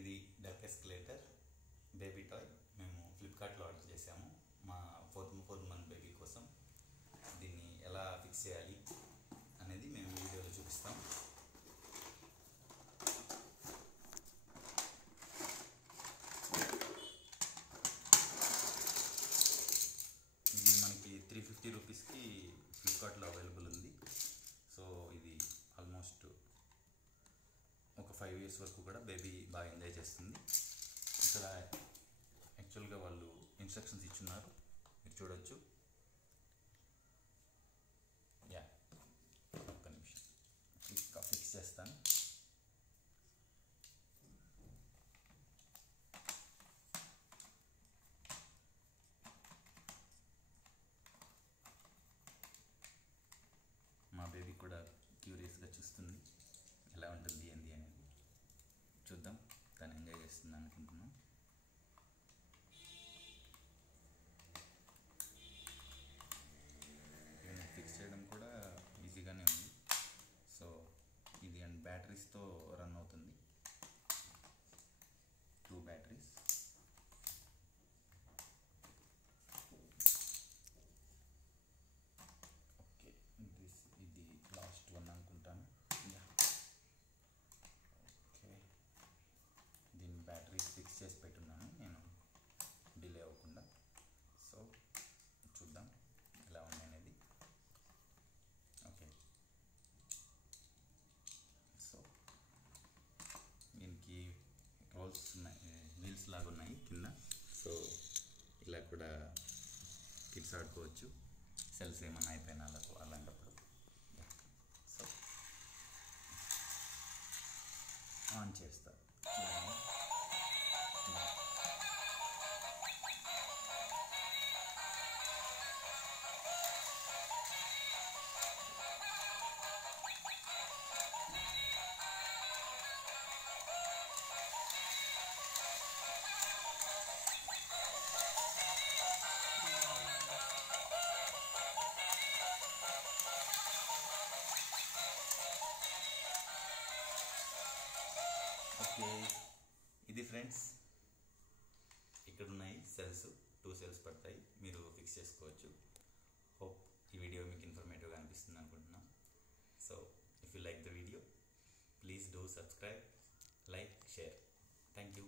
ఇది duck escalator baby toy మేము ఫ్లిప్కార్ట్లో ఆర్డర్ చేసాము మా ఫోర్త్ మంత్ బేబీ కోసం. దీన్ని ఎలా ఫిక్స్ చేయాలి అనేది మేము వీడియోలో చూపిస్తాం. ఇది మనకి 350 రూపీస్కి ఫ్లిప్కార్ట్లో అవైలబుల్ ఉంది. సో ఇది ఆల్మోస్ట్ ఒక 5 years వరకు కూడా బేబీ బాగా ఎంజాయ్ చేస్తుంది. ఇక్కడ యాక్చువల్గా వాళ్ళు ఇన్స్ట్రక్షన్స్ ఇచ్చున్నారు, మీరు చూడొచ్చు. ఒక్క నిమిషం ఫిక్స్ చేస్తాను. మా బేబీ కూడా క్యూరియస్గా చూస్తుంది ఎలా ఉంటుంది ఏంది అనేది. చూద్దాం, తను ఎంజాయ్ చేస్తుంది అనుకుంటున్నాం. ఫిక్స్ చేయడం కూడా ఈజీగానే ఉంది. సో ఇది అండ్ బ్యాటరీస్తో రన్ అవుతుంది, 2 బ్యాటరీస్. ఓకే, ఇది లాస్ట్ వన్ అనుకుంటాను. ఓకే, దీని బ్యాటరీస్ ఫిక్స్ చేసి పెట్టున్నాను నేను డిలే అవ్వకుండా. సో చూద్దాం ఎలా ఉంది అనేది. ఓకే, సో దీనికి రోల్స్ ఉన్నాయి, వీల్స్ లాగా ఉన్నాయి కింద. సో ఇలా కూడా కిడ్స్ ఆడుకోవచ్చు, సెల్స్ ఏమన్నా అయిపోయినా అలాంటప్పుడు. సో ఆన్ చేస్తా. ఓకే, ఇది ఫ్రెండ్స్ ఇక్కడ ఉన్నాయి సెల్స్, 2 సెల్స్ పడతాయి, మీరు ఫిక్స్ చేసుకోవచ్చు. హోప్ ఈ వీడియో మీకు ఇన్ఫర్మేటివ్గా అనిపిస్తుంది అనుకుంటున్నాం. So if you like the video, please do subscribe, like, share. Thank you.